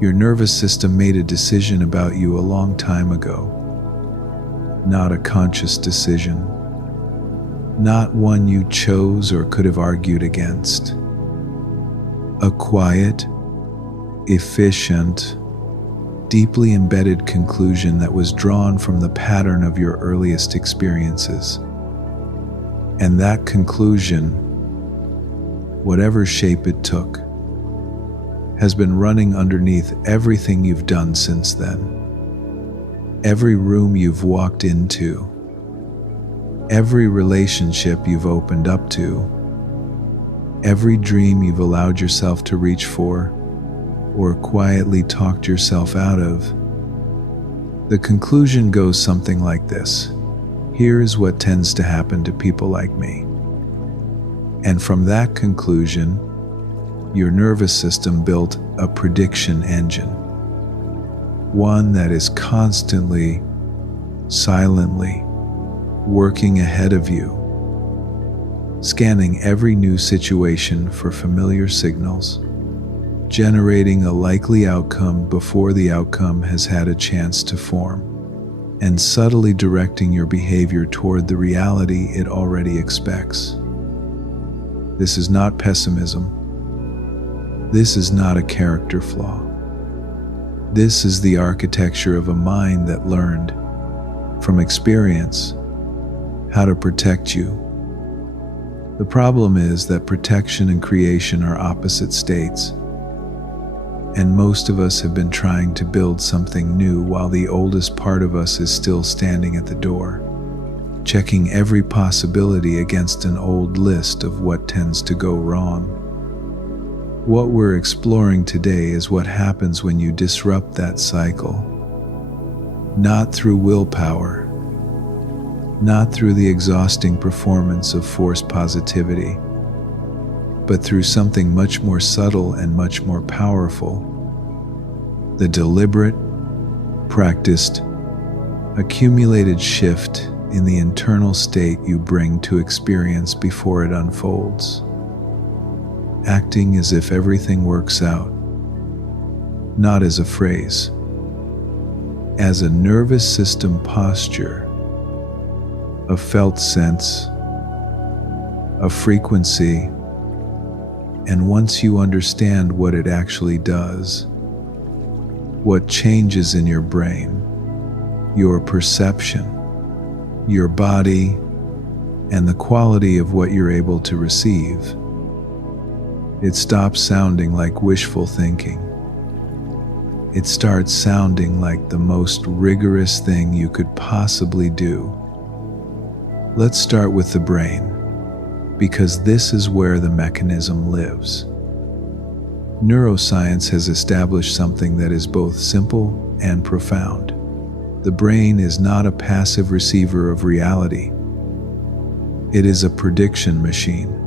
Your nervous system made a decision about you a long time ago. Not a conscious decision. Not one you chose or could have argued against. A quiet, efficient, deeply embedded conclusion that was drawn from the pattern of your earliest experiences. And that conclusion, whatever shape it took, has been running underneath everything you've done since then. Every room you've walked into, every relationship you've opened up to, every dream you've allowed yourself to reach for, or quietly talked yourself out of. The conclusion goes something like this: here is what tends to happen to people like me. And from that conclusion, your nervous system built a prediction engine. One that is constantly, silently working ahead of you, scanning every new situation for familiar signals, generating a likely outcome before the outcome has had a chance to form, and subtly directing your behavior toward the reality it already expects. This is not pessimism. This is not a character flaw. This is the architecture of a mind that learned, from experience, how to protect you. The problem is that protection and creation are opposite states. And most of us have been trying to build something new while the oldest part of us is still standing at the door, checking every possibility against an old list of what tends to go wrong. What we're exploring today is what happens when you disrupt that cycle. Not through willpower, not through the exhausting performance of forced positivity, but through something much more subtle and much more powerful: the deliberate, practiced, accumulated shift in the internal state you bring to experience before it unfolds. Acting as if everything works out, not as a phrase, as a nervous system posture, a felt sense, a frequency. And once you understand what it actually does, what changes in your brain, your perception, your body, and the quality of what you're able to receive, it stops sounding like wishful thinking. It starts sounding like the most rigorous thing you could possibly do. Let's start with the brain, because this is where the mechanism lives. Neuroscience has established something that is both simple and profound. The brain is not a passive receiver of reality. It is a prediction machine.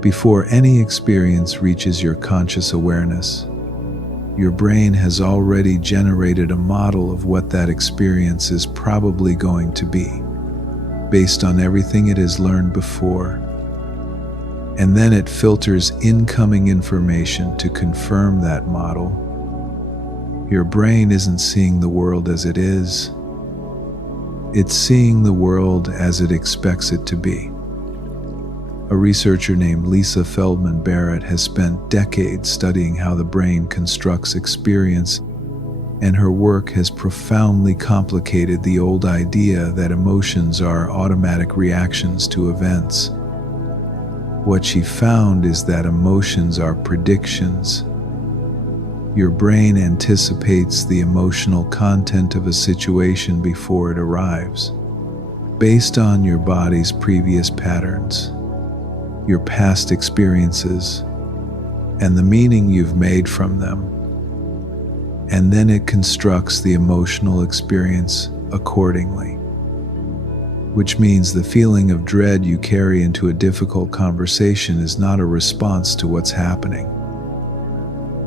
Before any experience reaches your conscious awareness, your brain has already generated a model of what that experience is probably going to be, based on everything it has learned before. And then it filters incoming information to confirm that model. Your brain isn't seeing the world as it is. It's seeing the world as it expects it to be. A researcher named Lisa Feldman Barrett has spent decades studying how the brain constructs experience, and her work has profoundly complicated the old idea that emotions are automatic reactions to events. What she found is that emotions are predictions. Your brain anticipates the emotional content of a situation before it arrives, based on your body's previous patterns, your past experiences, and the meaning you've made from them. And then it constructs the emotional experience accordingly. Which means the feeling of dread you carry into a difficult conversation is not a response to what's happening.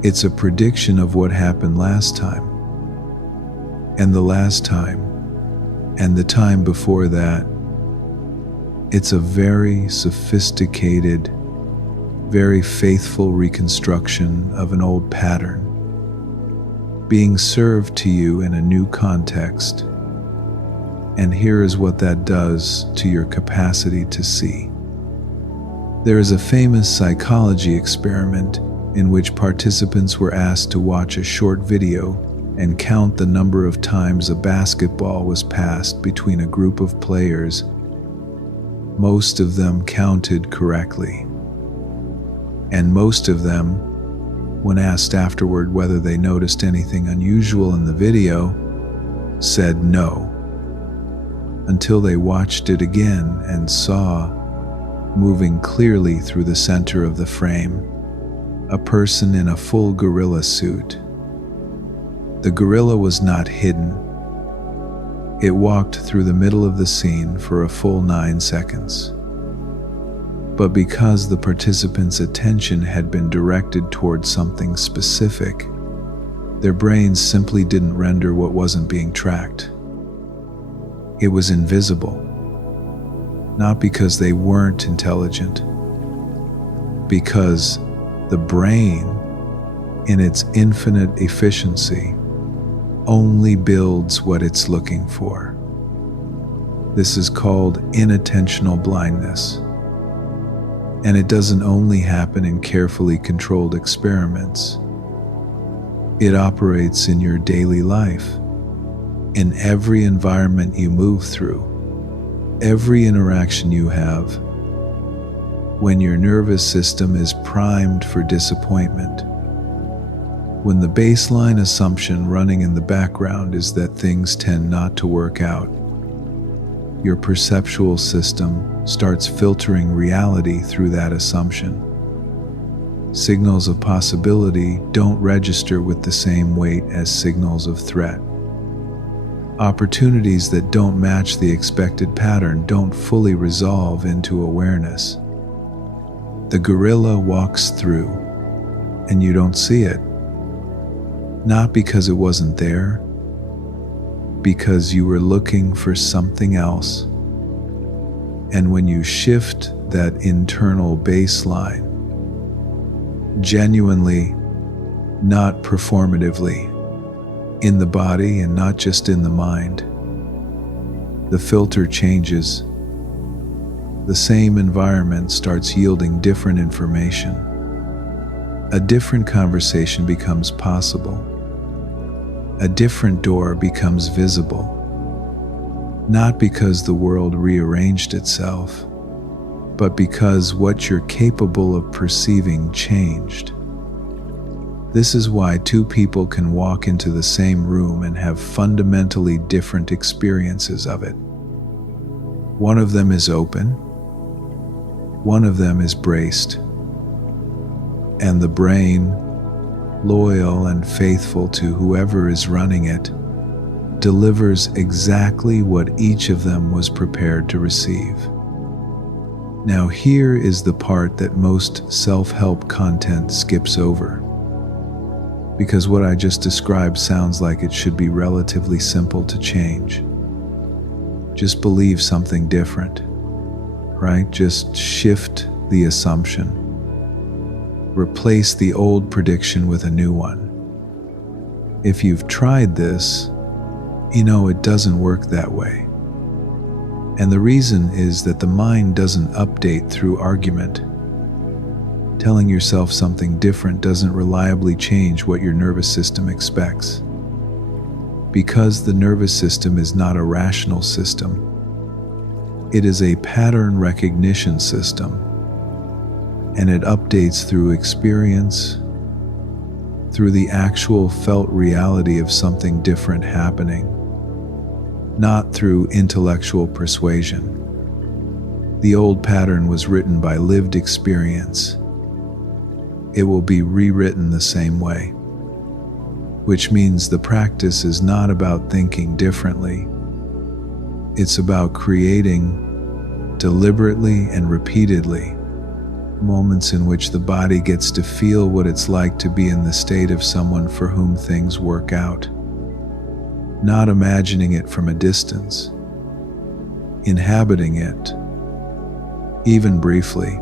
It's a prediction of what happened last time, and the last time, and the time before that. It's a very sophisticated, very faithful reconstruction of an old pattern. being served to you in a new context. And here is what that does to your capacity to see. There is a famous psychology experiment in which participants were asked to watch a short video and count the number of times a basketball was passed between a group of players. Most of them counted correctly. And most of them, when asked afterward whether they noticed anything unusual in the video, said no, until they watched it again and saw, moving clearly through the center of the frame, a person in a full gorilla suit. The gorilla was not hidden. It walked through the middle of the scene for a full 9 seconds. But because the participants' attention had been directed towards something specific, their brains simply didn't render what wasn't being tracked. It was invisible. Not because they weren't intelligent, because the brain, in its infinite efficiency, only builds what it's looking for. This is called inattentional blindness. And it doesn't only happen in carefully controlled experiments. It operates in your daily life, in every environment you move through, every interaction you have. When your nervous system is primed for disappointment, when the baseline assumption running in the background is that things tend not to work out, your perceptual system starts filtering reality through that assumption. Signals of possibility don't register with the same weight as signals of threat. Opportunities that don't match the expected pattern don't fully resolve into awareness. The gorilla walks through, and you don't see it. Not because it wasn't there, because you were looking for something else. And when you shift that internal baseline, genuinely, not performatively, in the body and not just in the mind, the filter changes. The same environment starts yielding different information. A different conversation becomes possible. A different door becomes visible. Not because the world rearranged itself, but because what you're capable of perceiving changed. This is why two people can walk into the same room and have fundamentally different experiences of it. One of them is open, one of them is braced, and the brain, loyal and faithful to whoever is running it, delivers exactly what each of them was prepared to receive. Now here is the part that most self-help content skips over, because what I just described sounds like it should be relatively simple to change. Just believe something different, right? Just shift the assumption. Replace the old prediction with a new one. If you've tried this, you know it doesn't work that way. And the reason is that the mind doesn't update through argument. Telling yourself something different doesn't reliably change what your nervous system expects. Because the nervous system is not a rational system, it is a pattern recognition system, and it updates through experience, through the actual felt reality of something different happening, not through intellectual persuasion. The old pattern was written by lived experience. It will be rewritten the same way, which means the practice is not about thinking differently. It's about creating, deliberately and repeatedly, moments in which the body gets to feel what it's like to be in the state of someone for whom things work out. Not imagining it from a distance, inhabiting it, even briefly,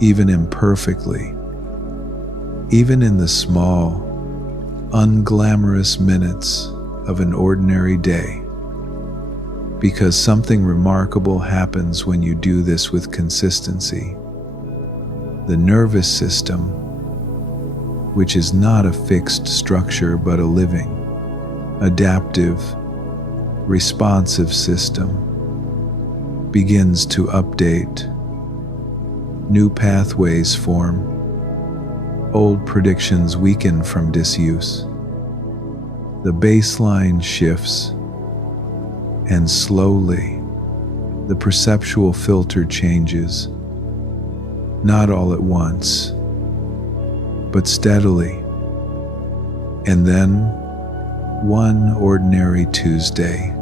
even imperfectly, even in the small, unglamorous minutes of an ordinary day. Because something remarkable happens when you do this with consistency. The nervous system, which is not a fixed structure but a living, adaptive, responsive system, begins to update. New pathways form. Old predictions weaken from disuse. The baseline shifts, and slowly, the perceptual filter changes, not all at once, but steadily. And then, one ordinary Tuesday,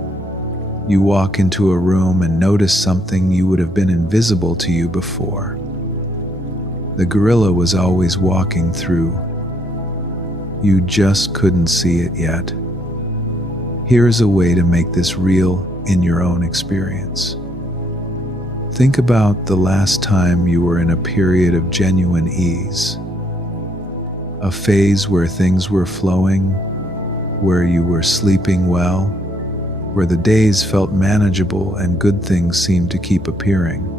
you walk into a room and notice something you would have been invisible to you before. The gorilla was always walking through. You just couldn't see it yet. Here's a way to make this real in your own experience. Think about the last time you were in a period of genuine ease, a phase where things were flowing, where you were sleeping well, where the days felt manageable and good things seemed to keep appearing.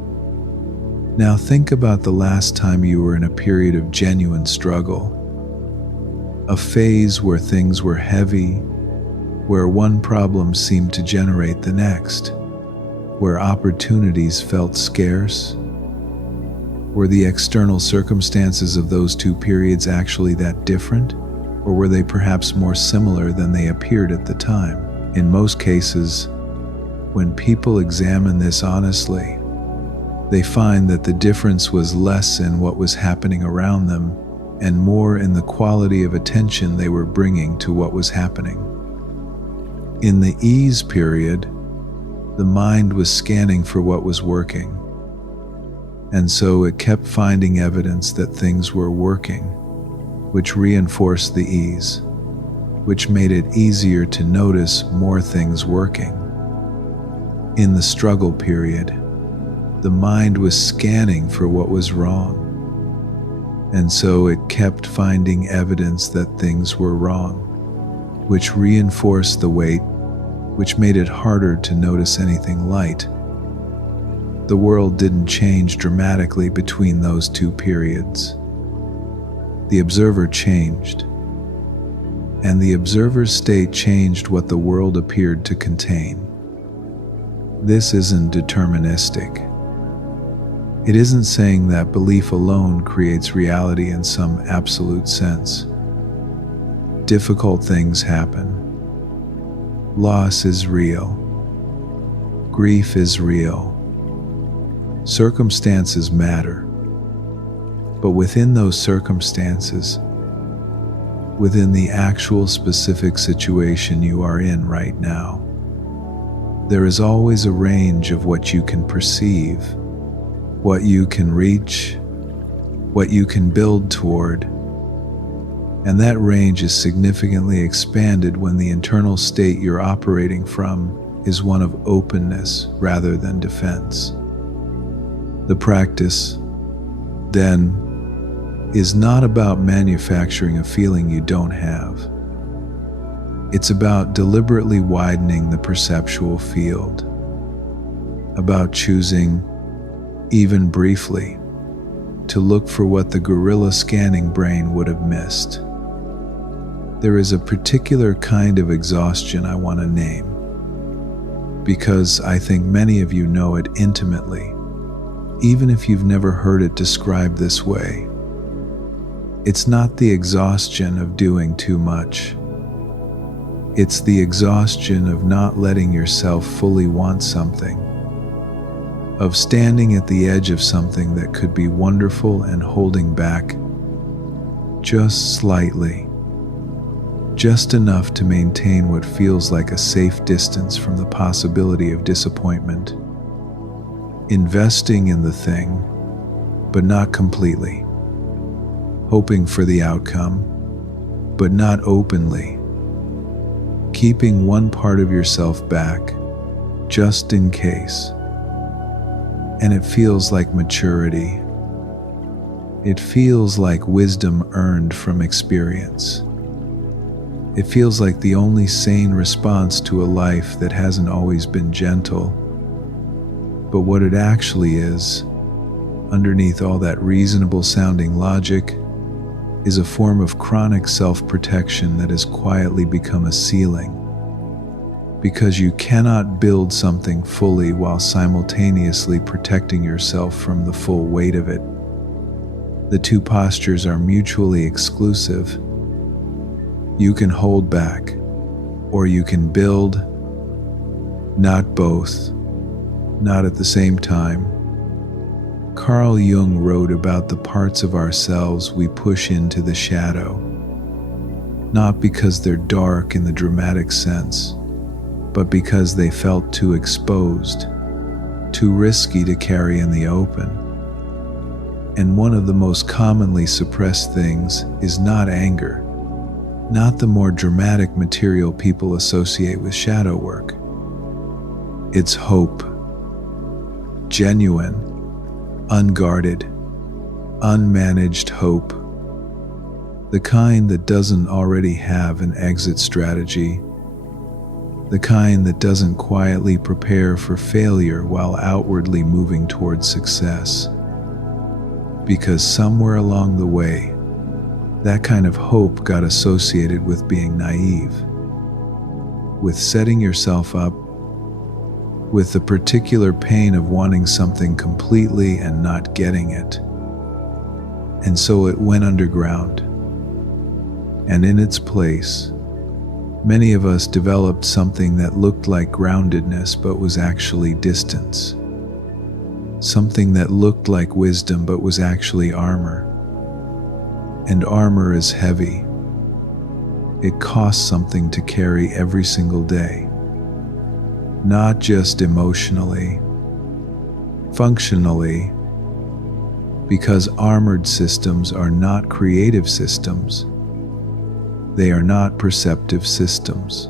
Now think about the last time you were in a period of genuine struggle, a phase where things were heavy, where one problem seemed to generate the next, where opportunities felt scarce. Were the external circumstances of those two periods actually that different, or were they perhaps more similar than they appeared at the time? In most cases, when people examine this honestly, they find that the difference was less in what was happening around them and more in the quality of attention they were bringing to what was happening. In the ease period, the mind was scanning for what was working, and so it kept finding evidence that things were working, which reinforced the ease, which made it easier to notice more things working. In the struggle period, the mind was scanning for what was wrong, and so it kept finding evidence that things were wrong, which reinforced the weight, which made it harder to notice anything light. The world didn't change dramatically between those two periods. The observer changed, and the observer's state changed what the world appeared to contain. This isn't deterministic. It isn't saying that belief alone creates reality in some absolute sense. Difficult things happen. Loss is real. Grief is real. Circumstances matter. But within those circumstances, within the actual specific situation you are in right now, there is always a range of what you can perceive, what you can reach, what you can build toward. And that range is significantly expanded when the internal state you're operating from is one of openness rather than defense. The practice, then, is not about manufacturing a feeling you don't have. It's about deliberately widening the perceptual field, about choosing, even briefly, to look for what the gorilla scanning brain would have missed. There is a particular kind of exhaustion I want to name, because I think many of you know it intimately, even if you've never heard it described this way. It's not the exhaustion of doing too much. It's the exhaustion of not letting yourself fully want something, of standing at the edge of something that could be wonderful and holding back just slightly, just enough to maintain what feels like a safe distance from the possibility of disappointment. Investing in the thing, but not completely. Hoping for the outcome, but not openly. Keeping one part of yourself back, just in case. And it feels like maturity. It feels like wisdom earned from experience. It feels like the only sane response to a life that hasn't always been gentle. But what it actually is, underneath all that reasonable-sounding logic, is a form of chronic self-protection that has quietly become a ceiling. Because you cannot build something fully while simultaneously protecting yourself from the full weight of it. The two postures are mutually exclusive. You can hold back, or you can build, not both, not at the same time. Carl Jung wrote about the parts of ourselves we push into the shadow, not because they're dark in the dramatic sense, but because they felt too exposed, too risky to carry in the open. And one of the most commonly suppressed things is not anger, not the more dramatic material people associate with shadow work. It's hope. Genuine, unguarded, unmanaged hope. The kind that doesn't already have an exit strategy. The kind that doesn't quietly prepare for failure while outwardly moving towards success. Because somewhere along the way, that kind of hope got associated with being naive, with setting yourself up, with the particular pain of wanting something completely and not getting it. And so it went underground. And in its place, many of us developed something that looked like groundedness but was actually distance. Something that looked like wisdom but was actually armor. And armor is heavy. It costs something to carry every single day. Not just emotionally, functionally, because armored systems are not creative systems. They are not perceptive systems.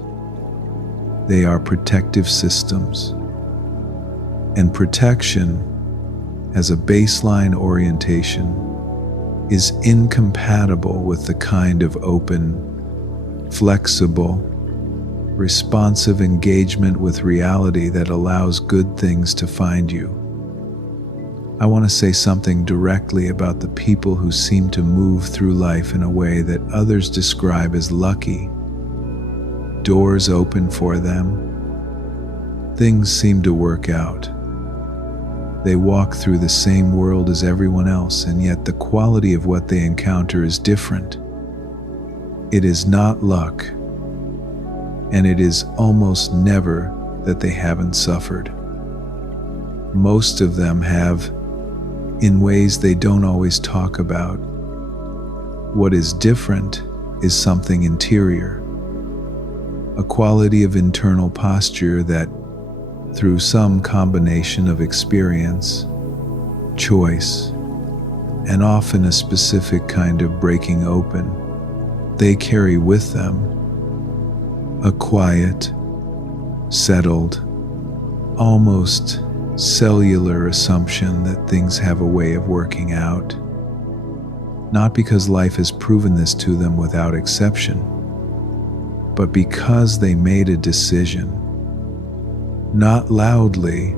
They are protective systems. And protection, as a baseline orientation, is incompatible with the kind of open, flexible, responsive engagement with reality that allows good things to find you. I want to say something directly about the people who seem to move through life in a way that others describe as lucky. Doors open for them. Things seem to work out. They walk through the same world as everyone else, and yet the quality of what they encounter is different. It is not luck. And it is almost never that they haven't suffered. Most of them have, in ways they don't always talk about. What is different is something interior, a quality of internal posture that, through some combination of experience, choice, and often a specific kind of breaking open, they carry with them a quiet, settled, almost cellular assumption that things have a way of working out. Not because life has proven this to them without exception, but because they made a decision, not loudly,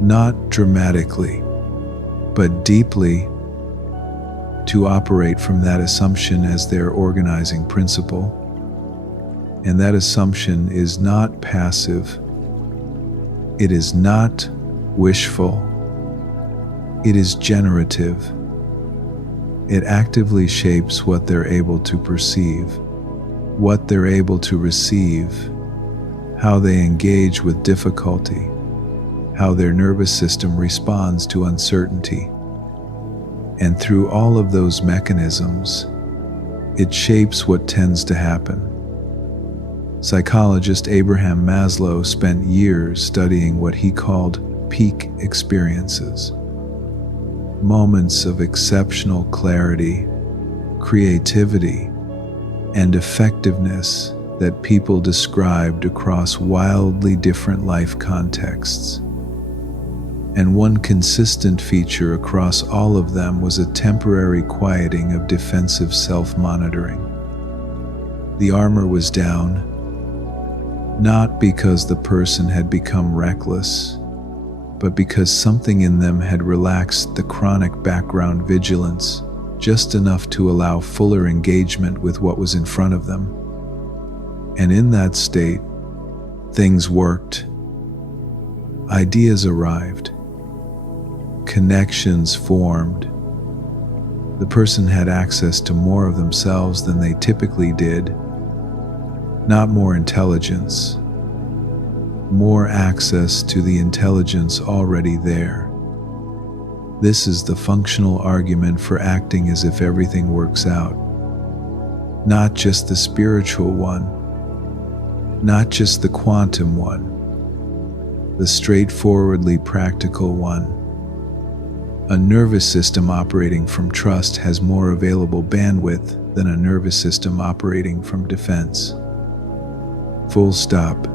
not dramatically, but deeply, to operate from that assumption as their organizing principle. And that assumption is not passive. It is not wishful. It is generative. It actively shapes what they're able to perceive, what they're able to receive, how they engage with difficulty, how their nervous system responds to uncertainty. And through all of those mechanisms, it shapes what tends to happen. Psychologist Abraham Maslow spent years studying what he called peak experiences, moments of exceptional clarity, creativity, and effectiveness that people described across wildly different life contexts. And one consistent feature across all of them was a temporary quieting of defensive self-monitoring. The armor was down, not because the person had become reckless, but because something in them had relaxed the chronic background vigilance just enough to allow fuller engagement with what was in front of them. And in that state, things worked. Ideas arrived. Connections formed. The person had access to more of themselves than they typically did. Not more intelligence, more access to the intelligence already there. This is the functional argument for acting as if everything works out. Not just the spiritual one, not just the quantum one, the straightforwardly practical one. A nervous system operating from trust has more available bandwidth than a nervous system operating from defense. Full stop.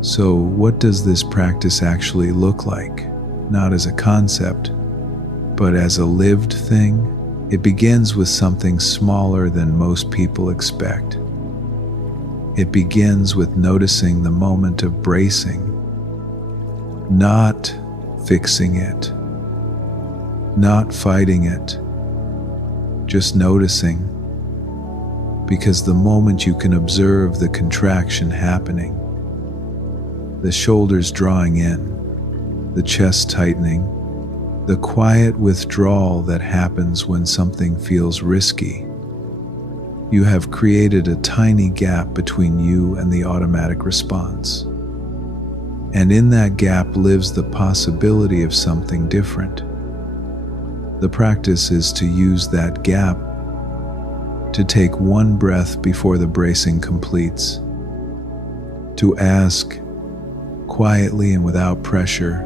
So, what does this practice actually look like? Not as a concept, but as a lived thing? It begins with something smaller than most people expect. It begins with noticing the moment of bracing, not fixing it, not fighting it, just noticing. Because the moment you can observe the contraction happening, the shoulders drawing in, the chest tightening, the quiet withdrawal that happens when something feels risky, you have created a tiny gap between you and the automatic response. And in that gap lives the possibility of something different. The practice is to use that gap to take one breath before the bracing completes, to ask, quietly and without pressure,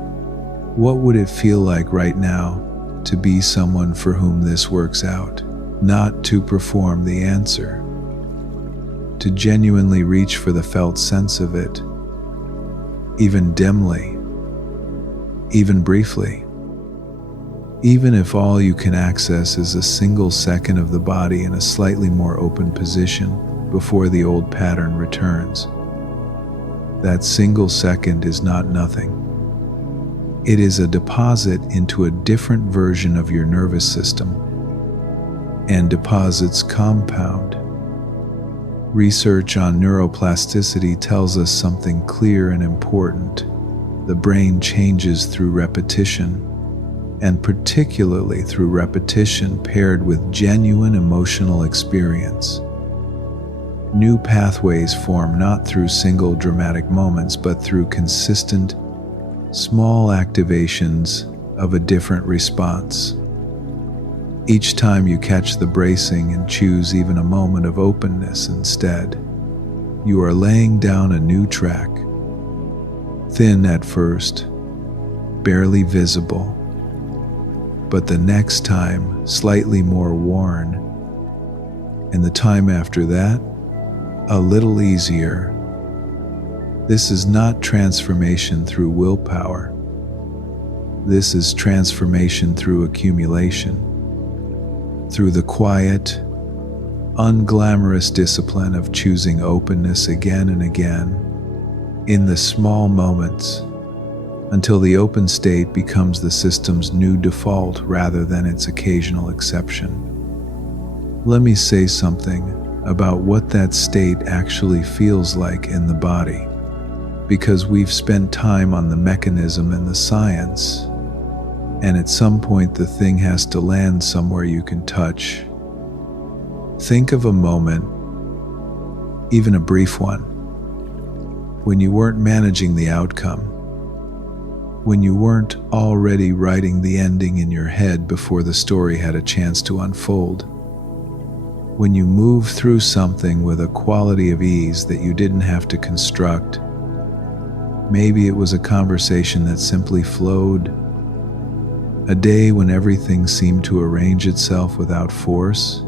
what would it feel like right now to be someone for whom this works out? Not to perform the answer, to genuinely reach for the felt sense of it, even dimly, even briefly. Even if all you can access is a single second of the body in a slightly more open position before the old pattern returns. That single second is not nothing. It is a deposit into a different version of your nervous system, and deposits compound. Research on neuroplasticity tells us something clear and important. The brain changes through repetition, and particularly through repetition paired with genuine emotional experience. New pathways form not through single dramatic moments, but through consistent, small activations of a different response. Each time you catch the bracing and choose even a moment of openness instead, you are laying down a new track. Thin at first, barely visible, but the next time slightly more worn, and the time after that, a little easier. This is not transformation through willpower. This is transformation through accumulation, through the quiet, unglamorous discipline of choosing openness again and again, in the small moments, until the open state becomes the system's new default rather than its occasional exception. Let me say something about what that state actually feels like in the body, because we've spent time on the mechanism and the science, and at some point the thing has to land somewhere you can touch. Think of a moment, even a brief one, when you weren't managing the outcome, when you weren't already writing the ending in your head before the story had a chance to unfold, when you moved through something with a quality of ease that you didn't have to construct. Maybe it was a conversation that simply flowed, a day when everything seemed to arrange itself without force,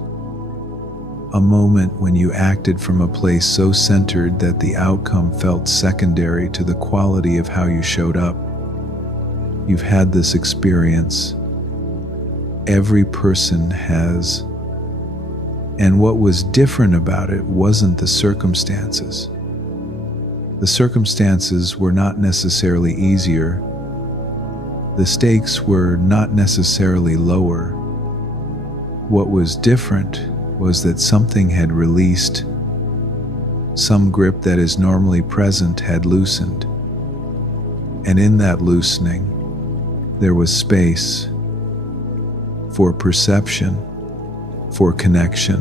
a moment when you acted from a place so centered that the outcome felt secondary to the quality of how you showed up. You've had this experience. Every person has. And what was different about it wasn't the circumstances. The circumstances were not necessarily easier. The stakes were not necessarily lower. What was different was that something had released. Some grip that is normally present had loosened. And in that loosening, there was space for perception, for connection,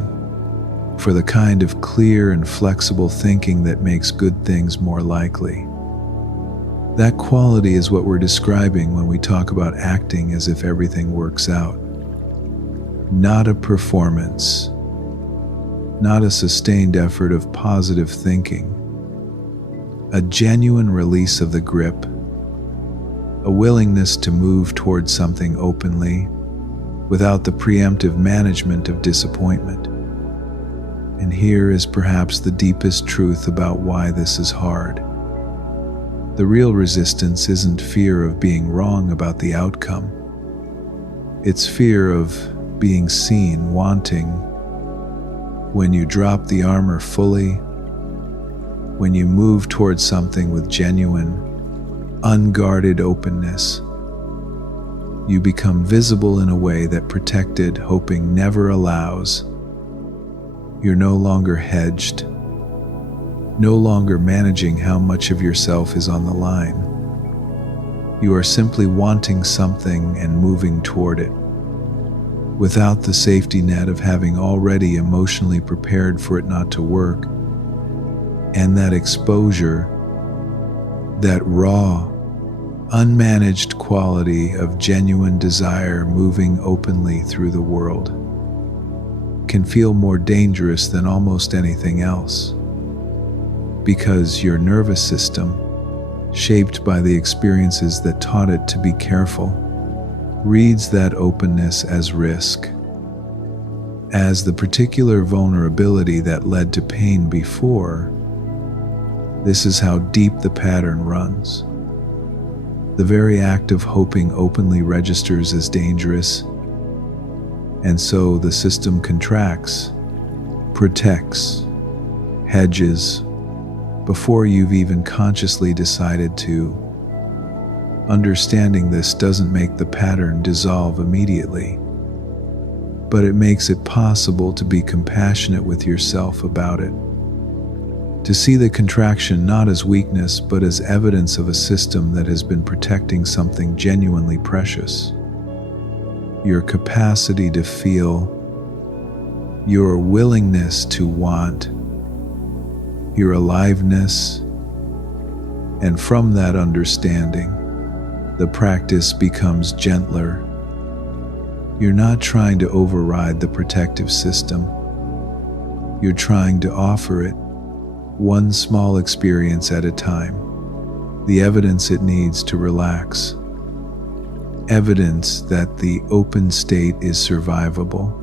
for the kind of clear and flexible thinking that makes good things more likely. That quality is what we're describing when we talk about acting as if everything works out. Not a performance, not a sustained effort of positive thinking, a genuine release of the grip, a willingness to move towards something openly without the preemptive management of disappointment. And here is perhaps the deepest truth about why this is hard. The real resistance isn't fear of being wrong about the outcome. It's fear of being seen wanting. When you drop the armor fully, when you move towards something with genuine, unguarded openness, you become visible in a way that protected hoping never allows. You're no longer hedged, no longer managing how much of yourself is on the line. You are simply wanting something and moving toward it, without the safety net of having already emotionally prepared for it not to work. And that exposure, that raw, unmanaged quality of genuine desire moving openly through the world, can feel more dangerous than almost anything else. Because your nervous system, shaped by the experiences that taught it to be careful, reads that openness as risk, as the particular vulnerability that led to pain before. This is how deep the pattern runs. The very act of hoping openly registers as dangerous, and so the system contracts, protects, hedges, before you've even consciously decided to. Understanding this doesn't make the pattern dissolve immediately, but it makes it possible to be compassionate with yourself about it. To see the contraction not as weakness but as evidence of a system that has been protecting something genuinely precious. Your capacity to feel, your willingness to want, your aliveness, and from that understanding, the practice becomes gentler. You're not trying to override the protective system. You're trying to offer it, one small experience at a time, the evidence it needs to relax. Evidence that the open state is survivable,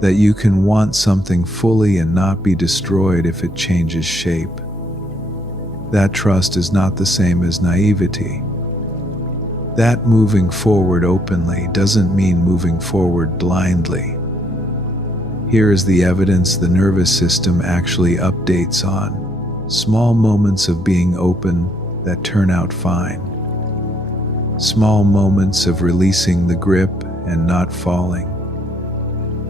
that you can want something fully and not be destroyed if it changes shape. That trust is not the same as naivety. That moving forward openly doesn't mean moving forward blindly. Here is the evidence the nervous system actually updates on: small moments of being open that turn out fine. Small moments of releasing the grip and not falling.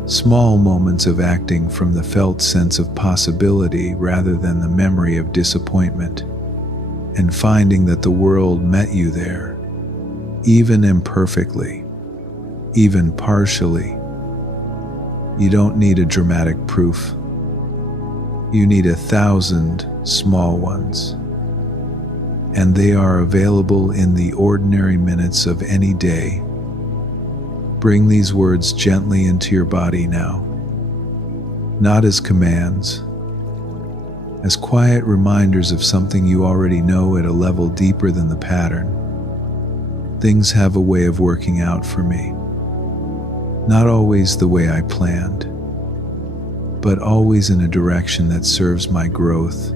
Small moments of acting from the felt sense of possibility rather than the memory of disappointment, and finding that the world met you there, even imperfectly, even partially. You don't need a dramatic proof. You need 1,000 small ones. And they are available in the ordinary minutes of any day. Bring these words gently into your body now, not as commands, as quiet reminders of something you already know at a level deeper than the pattern. Things have a way of working out for me. Not always the way I planned, but always in a direction that serves my growth.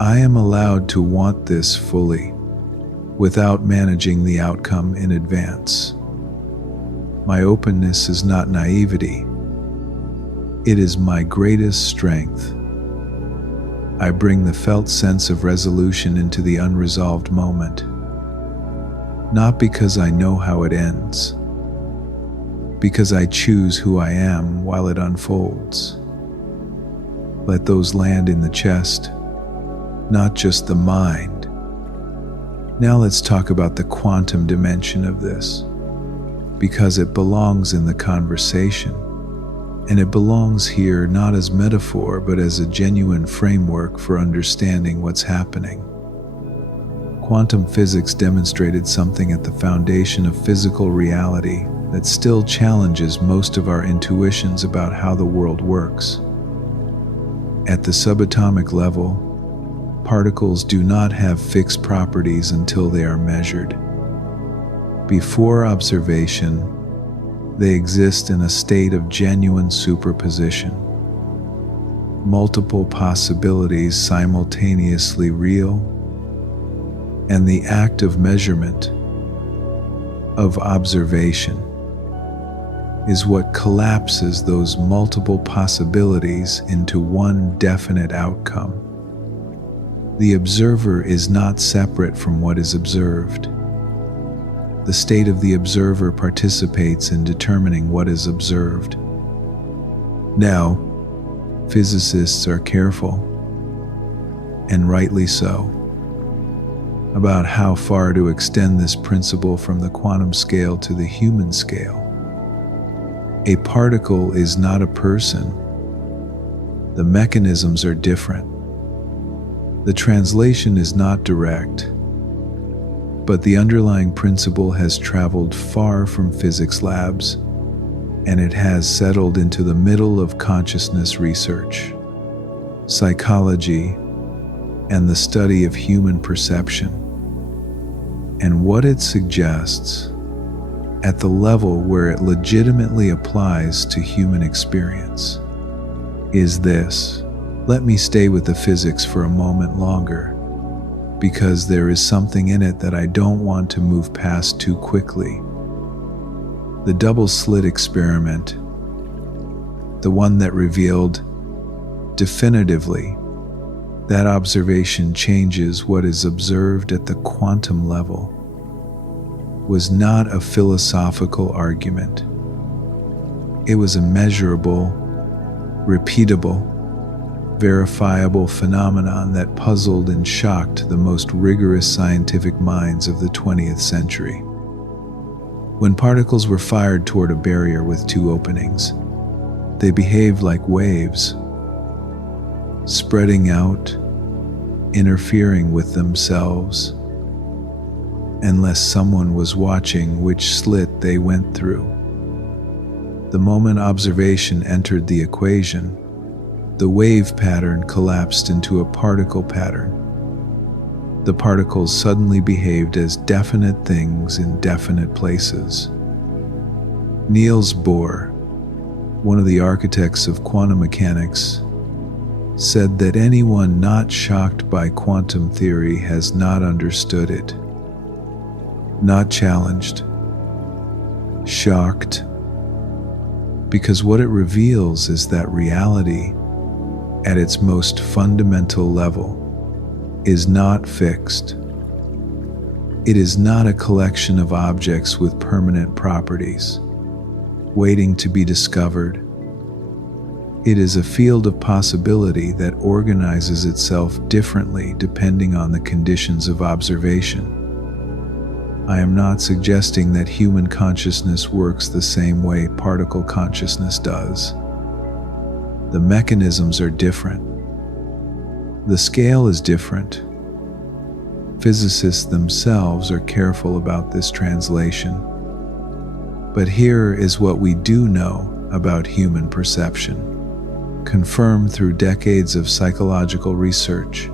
I am allowed to want this fully, without managing the outcome in advance. My openness is not naivety. It is my greatest strength. I bring the felt sense of resolution into the unresolved moment, not because I know how it ends, because I choose who I am while it unfolds. Let those land in the chest, not just the mind. Now let's talk about the quantum dimension of this, because it belongs in the conversation, and it belongs here not as metaphor but as a genuine framework for understanding what's happening. Quantum physics demonstrated something at the foundation of physical reality that still challenges most of our intuitions about how the world works. At the subatomic level, particles do not have fixed properties until they are measured. Before observation, they exist in a state of genuine superposition. Multiple possibilities simultaneously real, and the act of measurement, of observation, is what collapses those multiple possibilities into one definite outcome. The observer is not separate from what is observed. The state of the observer participates in determining what is observed. Now, physicists are careful, and rightly so, about how far to extend this principle from the quantum scale to the human scale. A particle is not a person. The mechanisms are different. The translation is not direct, but the underlying principle has traveled far from physics labs, and it has settled into the middle of consciousness research, psychology, and the study of human perception. And what it suggests, at the level where it legitimately applies to human experience, is this. Let me stay with the physics for a moment longer, because there is something in it that I don't want to move past too quickly. The double-slit experiment, the one that revealed definitively that observation changes what is observed at the quantum level, was not a philosophical argument. It was a measurable, repeatable, verifiable phenomenon that puzzled and shocked the most rigorous scientific minds of the 20th century. When particles were fired toward a barrier with two openings, they behaved like waves, spreading out, interfering with themselves, unless someone was watching which slit they went through. The moment observation entered the equation, the wave pattern collapsed into a particle pattern. The particles suddenly behaved as definite things in definite places. Niels Bohr, one of the architects of quantum mechanics, said that anyone not shocked by quantum theory has not understood it. Not challenged, shocked, because what it reveals is that reality, at its most fundamental level, is not fixed. It is not a collection of objects with permanent properties, waiting to be discovered. It is a field of possibility that organizes itself differently depending on the conditions of observation. I am not suggesting that human consciousness works the same way particle consciousness does. The mechanisms are different. The scale is different. Physicists themselves are careful about this translation. But here is what we do know about human perception. Confirmed through decades of psychological research,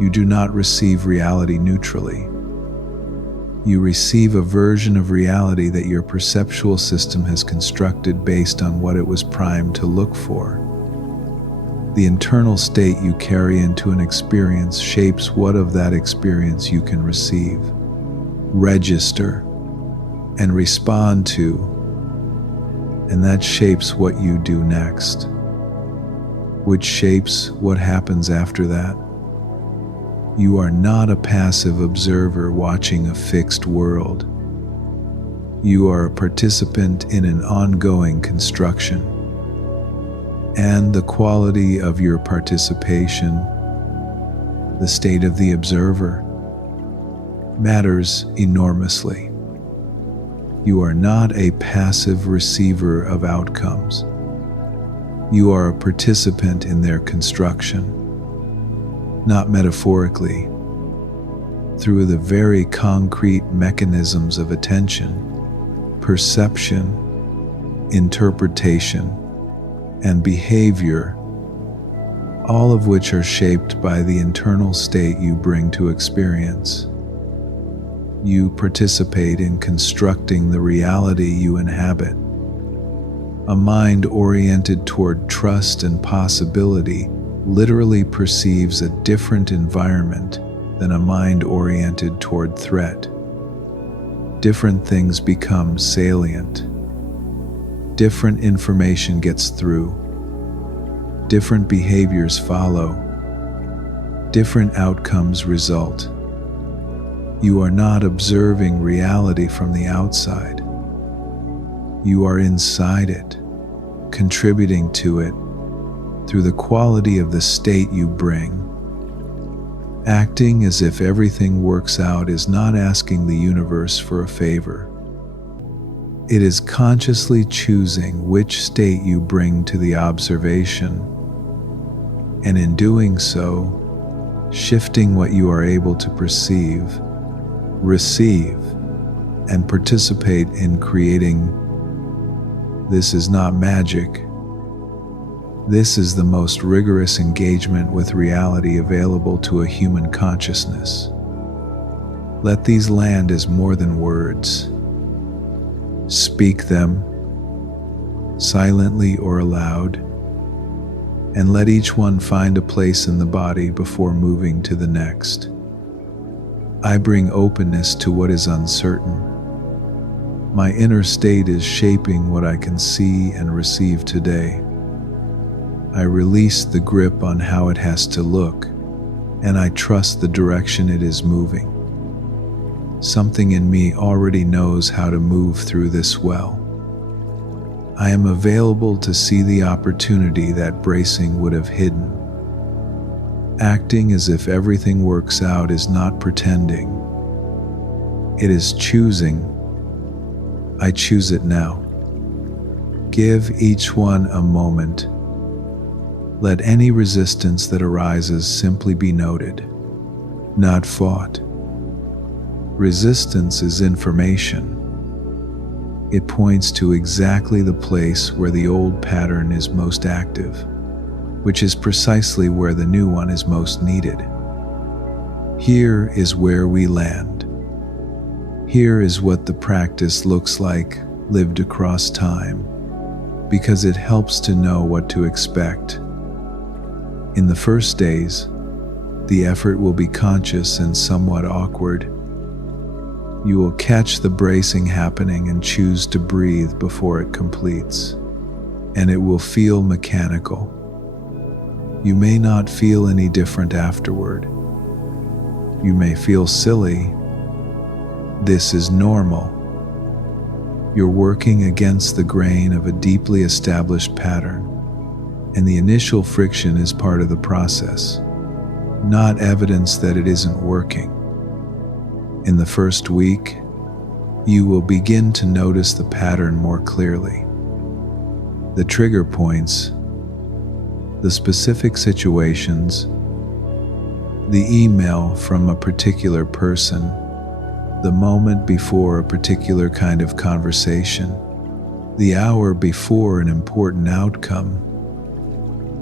you do not receive reality neutrally. You receive a version of reality that your perceptual system has constructed based on what it was primed to look for. The internal state you carry into an experience shapes what of that experience you can receive, register, and respond to, and that shapes what you do next. which shapes what happens after that. You are not a passive observer watching a fixed world. You are a participant in an ongoing construction. And the quality of your participation, the state of the observer, matters enormously. You are not a passive receiver of outcomes. You are a participant in their construction, not metaphorically, through the very concrete mechanisms of attention, perception, interpretation, and behavior, all of which are shaped by the internal state you bring to experience. You participate in constructing the reality you inhabit. A mind oriented toward trust and possibility literally perceives a different environment than a mind oriented toward threat. Different things become salient. Different information gets through. Different behaviors follow. Different outcomes result. You are not observing reality from the outside. You are inside it, contributing to it through the quality of the state you bring. Acting as if everything works out is not asking the universe for a favor. It is consciously choosing which state you bring to the observation, and in doing so, shifting what you are able to perceive, receive, and participate in creating. This is not magic. This is the most rigorous engagement with reality available to a human consciousness. Let these land as more than words. Speak them, silently or aloud, and let each one find a place in the body before moving to the next. I bring openness to what is uncertain. My inner state is shaping what I can see and receive today. I release the grip on how it has to look, and I trust the direction it is moving. Something in me already knows how to move through this well. I am available to see the opportunity that bracing would have hidden. Acting as if everything works out is not pretending. It is choosing. I choose it now. Give each one a moment. Let any resistance that arises simply be noted, not fought. Resistance is information. It points to exactly the place where the old pattern is most active, which is precisely where the new one is most needed. Here is where we land. Here is what the practice looks like lived across time, because it helps to know what to expect. In the first days, the effort will be conscious and somewhat awkward. You will catch the bracing happening and choose to breathe before it completes, and it will feel mechanical. You may not feel any different afterward. You may feel silly. This is normal. You're working against the grain of a deeply established pattern, and the initial friction is part of the process, not evidence that it isn't working. In the first week, you will begin to notice the pattern more clearly. The trigger points, the specific situations, the email from a particular person, the moment before a particular kind of conversation, the hour before an important outcome,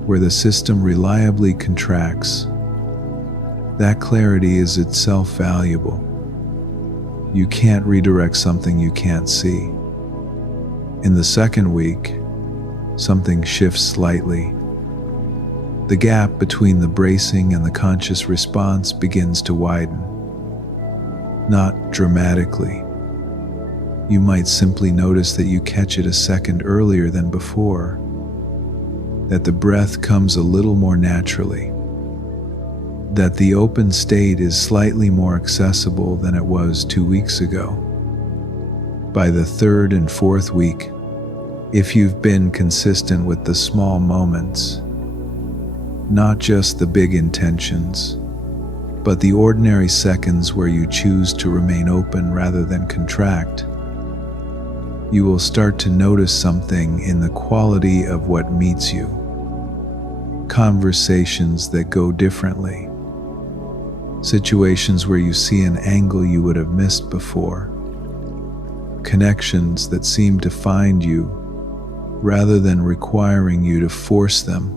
where the system reliably contracts. That clarity is itself valuable. You can't redirect something you can't see. In the second week, something shifts slightly. The gap between the bracing and the conscious response begins to widen. Not dramatically. You might simply notice that you catch it a second earlier than before. that the breath comes a little more naturally, that the open state is slightly more accessible than it was 2 weeks ago. By the third and fourth week, if you've been consistent with the small moments, not just the big intentions, but the ordinary seconds where you choose to remain open rather than contract, you will start to notice something in the quality of what meets you. Conversations that go differently. Situations where you see an angle you would have missed before. Connections that seem to find you rather than requiring you to force them.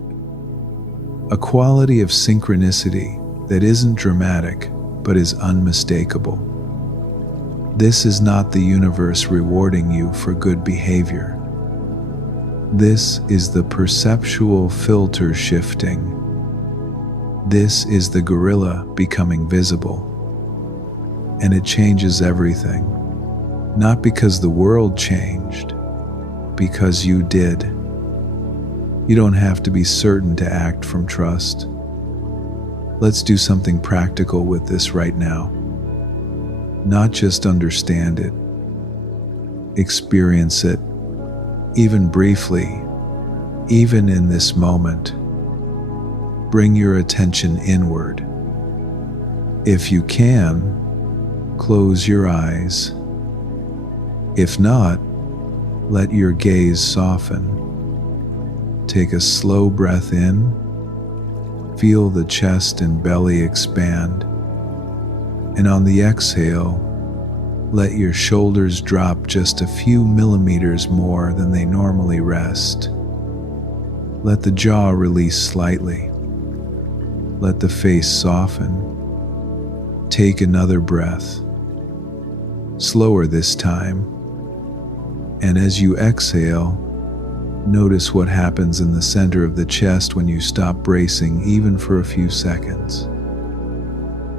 A quality of synchronicity that isn't dramatic but is unmistakable. This is not the universe rewarding you for good behavior. This is the perceptual filter shifting. This is the gorilla becoming visible. And it changes everything. Not because the world changed, because you did. You don't have to be certain to act from trust. Let's do something practical with this right now. Not just understand it, experience it, even briefly, even in this moment. Bring your attention inward. If you can, close your eyes. If not, let your gaze soften. Take a slow breath in. Feel the chest and belly expand. And on the exhale, let your shoulders drop just a few millimeters more than they normally rest. Let the jaw release slightly. Let the face soften. Take another breath. Slower this time. And as you exhale, notice what happens in the center of the chest when you stop bracing even for a few seconds.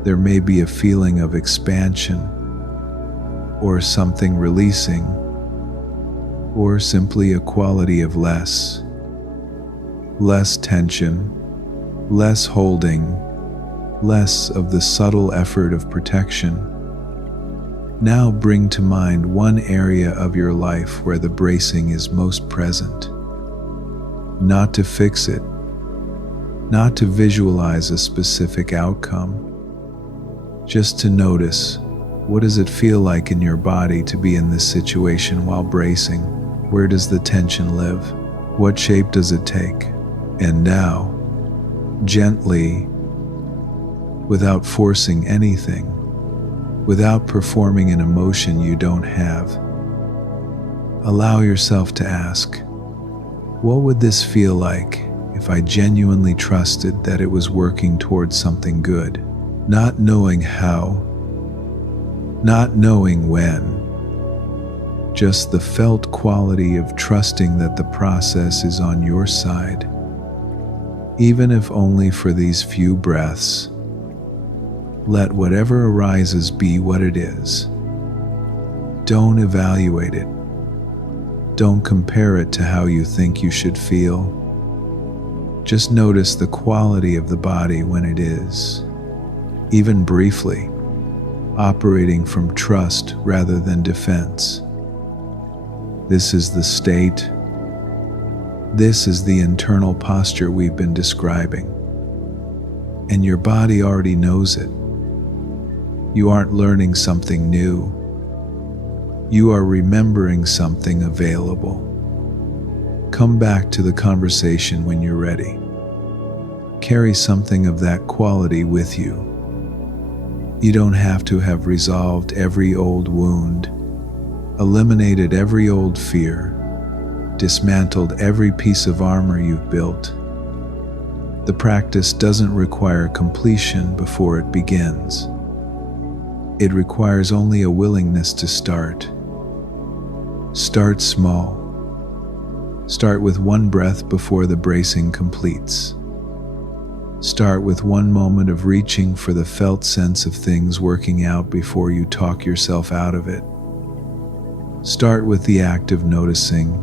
There may be a feeling of expansion, or something releasing, or simply a quality of less tension, less holding, less of the subtle effort of protection. Now bring to mind one area of your life where the bracing is most present. Not to fix it, not to visualize a specific outcome, just to notice, what does it feel like in your body to be in this situation while bracing? Where does the tension live? What shape does it take? And now, gently, without forcing anything, without performing an emotion you don't have, allow yourself to ask, what would this feel like if I genuinely trusted that it was working towards something good? Not knowing how, not knowing when, just the felt quality of trusting that the process is on your side. Even if only for these few breaths, let whatever arises be what it is. Don't evaluate it. Don't compare it to how you think you should feel. Just notice the quality of the body when it is, even briefly, operating from trust rather than defense. This is the state. This is the internal posture we've been describing. And your body already knows it. You aren't learning something new. You are remembering something available. Come back to the conversation when you're ready. Carry something of that quality with you. You don't have to have resolved every old wound, eliminated every old fear, dismantled every piece of armor you've built. The practice doesn't require completion before it begins. It requires only a willingness to start. Start small. Start with one breath before the bracing completes. Start with one moment of reaching for the felt sense of things working out before you talk yourself out of it. Start with the act of noticing,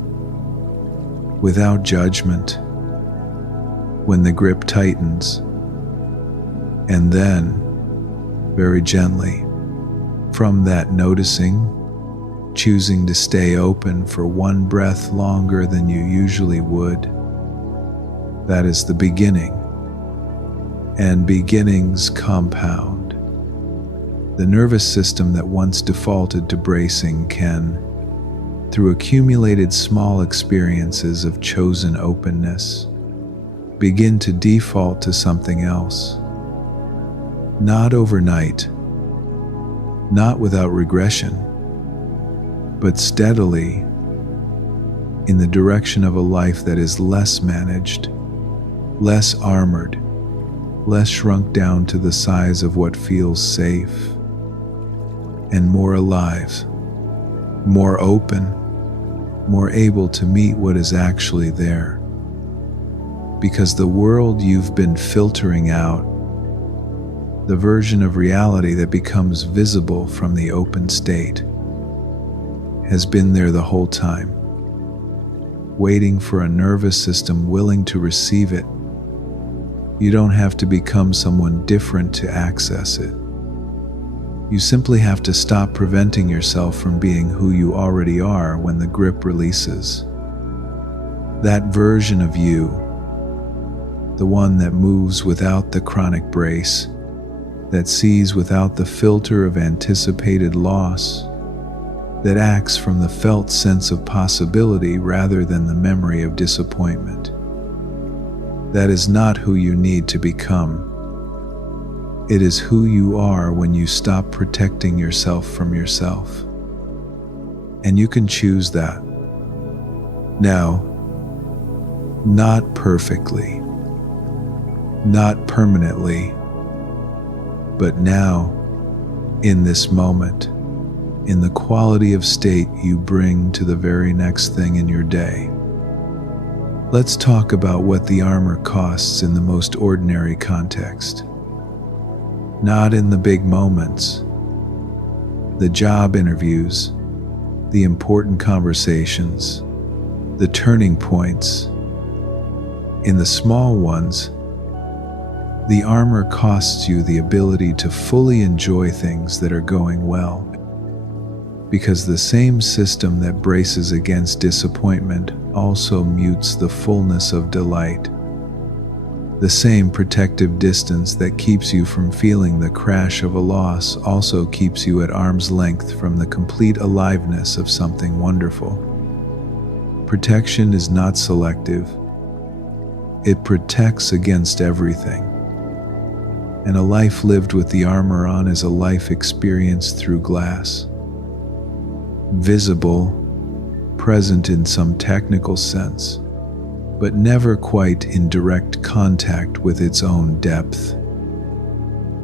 without judgment, when the grip tightens, and then, very gently, from that noticing, choosing to stay open for one breath longer than you usually would. That is the beginning, and beginnings compound. The nervous system that once defaulted to bracing can, through accumulated small experiences of chosen openness, begin to default to something else. Not overnight, not without regression, but steadily in the direction of a life that is less managed, less armored, less shrunk down to the size of what feels safe, and more alive, more open, more able to meet what is actually there. Because the world you've been filtering out, the version of reality that becomes visible from the open state, has been there the whole time, waiting for a nervous system willing to receive it. You don't have to become someone different to access it. You simply have to stop preventing yourself from being who you already are when the grip releases. That version of you, the one that moves without the chronic brace, that sees without the filter of anticipated loss, that acts from the felt sense of possibility rather than the memory of disappointment. That is not who you need to become. It is who you are when you stop protecting yourself from yourself. And you can choose that. Now, not perfectly, not permanently, but now, in this moment, in the quality of state you bring to the very next thing in your day. Let's talk about what the armor costs in the most ordinary context. Not in the big moments, the job interviews, the important conversations, the turning points. In the small ones, the armor costs you the ability to fully enjoy things that are going well. Because the same system that braces against disappointment also mutes the fullness of delight. The same protective distance that keeps you from feeling the crash of a loss also keeps you at arm's length from the complete aliveness of something wonderful. Protection is not selective. It protects against everything. And a life lived with the armor on is a life experienced through glass. Visible, present in some technical sense, but never quite in direct contact with its own depth.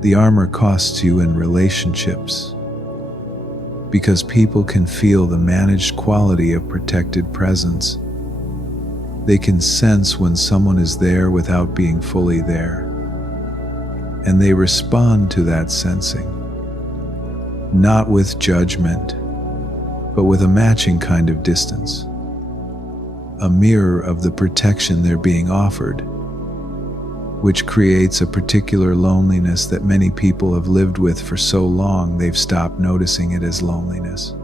The armor costs you in relationships, because people can feel the managed quality of protected presence. They can sense when someone is there without being fully there, and they respond to that sensing, not with judgment, but with a matching kind of distance, a mirror of the protection they're being offered, which creates a particular loneliness that many people have lived with for so long they've stopped noticing it as loneliness.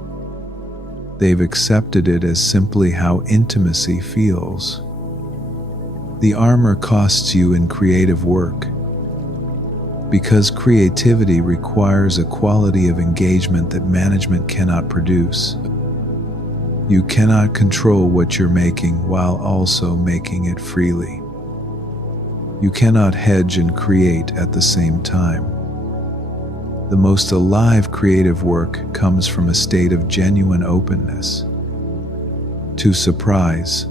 They've accepted it as simply how intimacy feels. The armor costs you in creative work, because creativity requires a quality of engagement that management cannot produce. You cannot control what you're making while also making it freely. You cannot hedge and create at the same time. The most alive creative work comes from a state of genuine openness to surprise,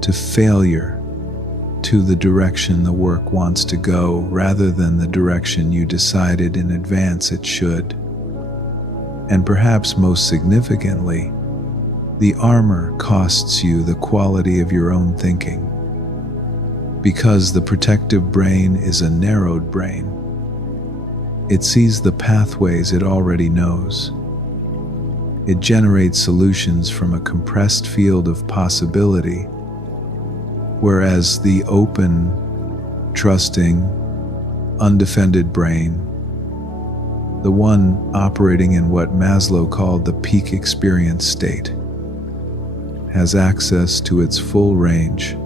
to failure, to the direction the work wants to go rather than the direction you decided in advance it should. And perhaps most significantly, the armor costs you the quality of your own thinking. Because the protective brain is a narrowed brain. It sees the pathways it already knows. It generates solutions from a compressed field of possibility, whereas the open, trusting, undefended brain, the one operating in what Maslow called the peak experience state, has access to its full range.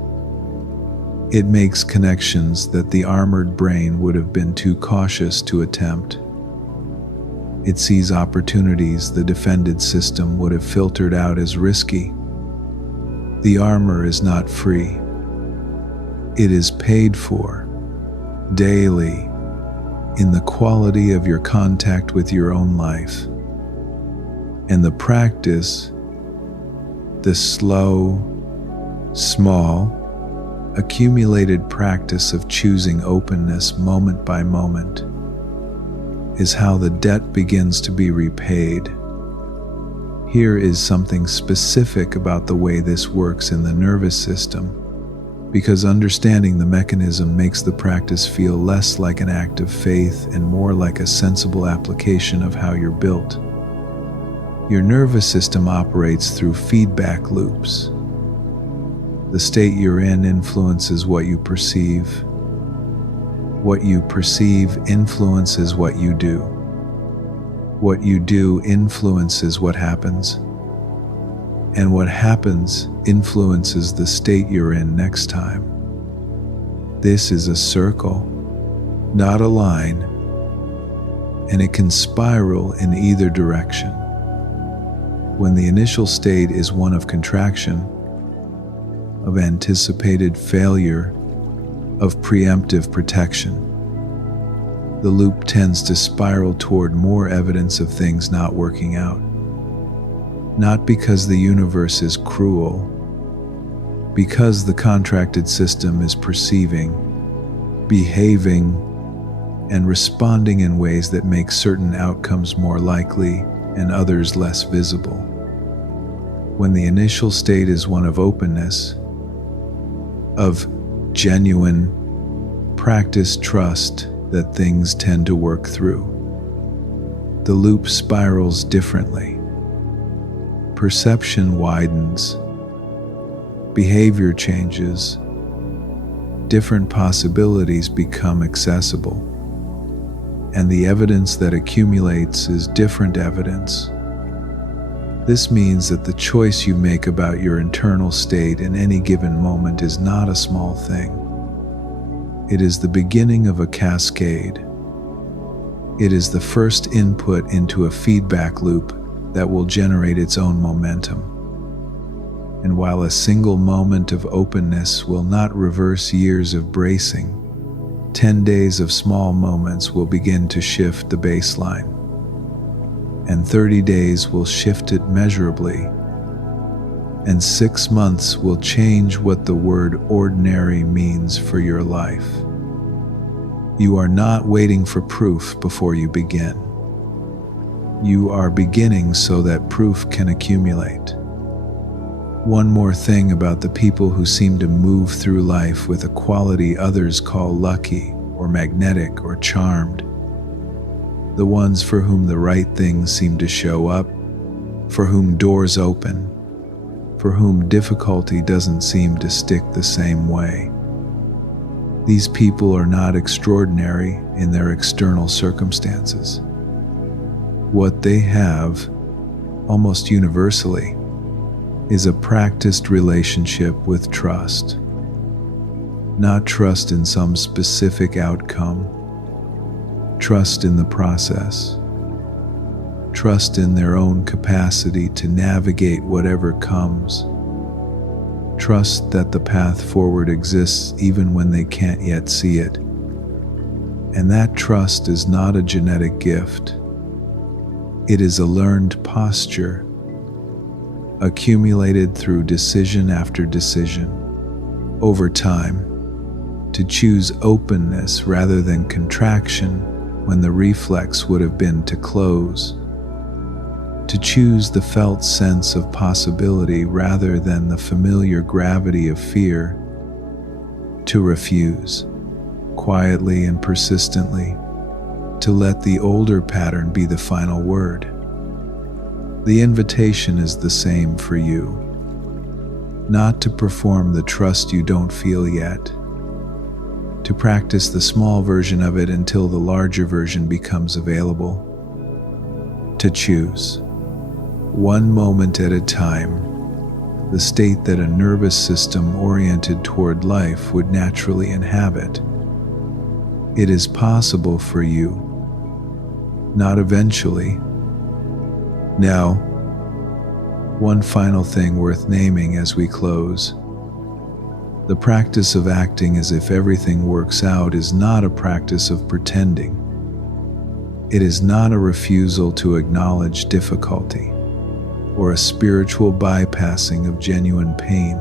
It makes connections that the armored brain would have been too cautious to attempt. It sees opportunities the defended system would have filtered out as risky. The armor is not free. It is paid for, daily, in the quality of your contact with your own life. And the practice, the slow, small, accumulated practice of choosing openness moment by moment, is how the debt begins to be repaid. Here is something specific about the way this works in the nervous system, because understanding the mechanism makes the practice feel less like an act of faith and more like a sensible application of how you're built. Your nervous system operates through feedback loops. The state you're in influences what you perceive. What you perceive influences what you do. What you do influences what happens. And what happens influences the state you're in next time. This is a circle, not a line, and it can spiral in either direction. When the initial state is one of contraction, of anticipated failure, of preemptive protection, the loop tends to spiral toward more evidence of things not working out. Not because the universe is cruel, because the contracted system is perceiving, behaving, and responding in ways that make certain outcomes more likely and others less visible. When the initial state is one of openness, of genuine, practiced trust that things tend to work through, the loop spirals differently. Perception widens, behavior changes, different possibilities become accessible, and the evidence that accumulates is different evidence. This means that the choice you make about your internal state in any given moment is not a small thing. It is the beginning of a cascade. It is the first input into a feedback loop that will generate its own momentum. And while a single moment of openness will not reverse years of bracing, 10 days of small moments will begin to shift the baseline. And 30 days will shift it measurably. And 6 months will change what the word ordinary means for your life. You are not waiting for proof before you begin. You are beginning so that proof can accumulate. One more thing about the people who seem to move through life with a quality others call lucky or magnetic or charmed. The ones for whom the right things seem to show up, for whom doors open, for whom difficulty doesn't seem to stick the same way. These people are not extraordinary in their external circumstances. What they have, almost universally, is a practiced relationship with trust. Not trust in some specific outcome, trust in the process, trust in their own capacity to navigate whatever comes, trust that the path forward exists even when they can't yet see it. And that trust is not a genetic gift. It is a learned posture, accumulated through decision after decision, over time, to choose openness rather than contraction when the reflex would have been to close, to choose the felt sense of possibility rather than the familiar gravity of fear, to refuse, quietly and persistently, to let the older pattern be the final word. The invitation is the same for you. Not to perform the trust you don't feel yet, to to practice the small version of it until the larger version becomes available. To choose, one moment at a time, the state that a nervous system oriented toward life would naturally inhabit. It is possible for you, not eventually. Now, one final thing worth naming as we close. The practice of acting as if everything works out is not a practice of pretending. It is not a refusal to acknowledge difficulty, or a spiritual bypassing of genuine pain,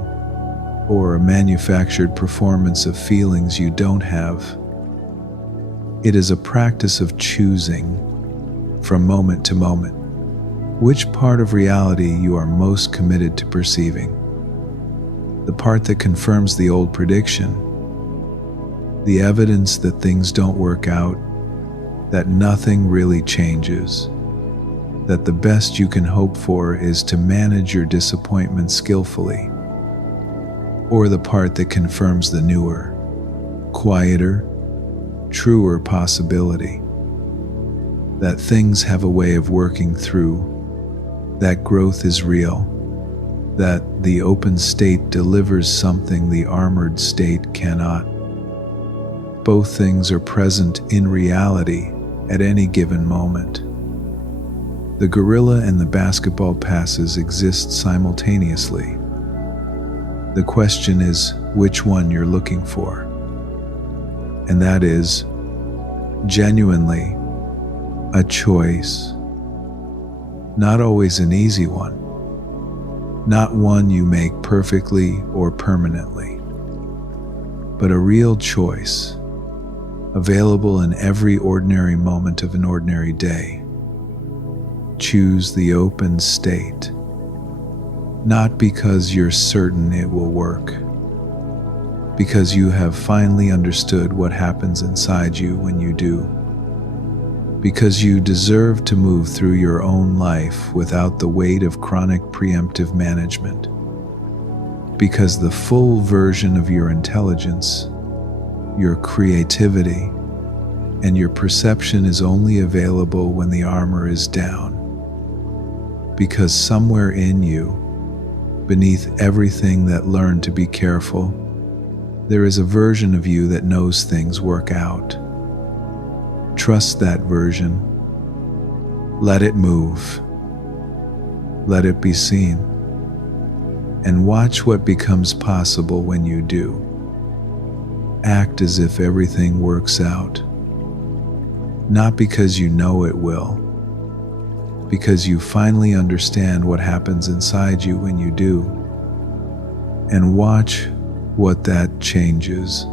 or a manufactured performance of feelings you don't have. It is a practice of choosing, from moment to moment, which part of reality you are most committed to perceiving. The part that confirms the old prediction, the evidence that things don't work out, that nothing really changes, that the best you can hope for is to manage your disappointment skillfully, or the part that confirms the newer, quieter, truer possibility, that things have a way of working through, that growth is real, that the open state delivers something the armored state cannot. Both things are present in reality at any given moment. The gorilla and the basketball passes exist simultaneously. The question is which one you're looking for. And that is, genuinely, a choice. Not always an easy one. Not one you make perfectly or permanently. But a real choice, available in every ordinary moment of an ordinary day. Choose the open state, not because you're certain it will work, because you have finally understood what happens inside you when you do, because you deserve to move through your own life without the weight of chronic preemptive management, because the full version of your intelligence, your creativity, and your perception is only available when the armor is down. Because somewhere in you, beneath everything that learned to be careful, there is a version of you that knows things work out. Trust that version. Let it move. Let it be seen. And watch what becomes possible when you do. Act as if everything works out. Not because you know it will, because you finally understand what happens inside you when you do. And watch what that changes.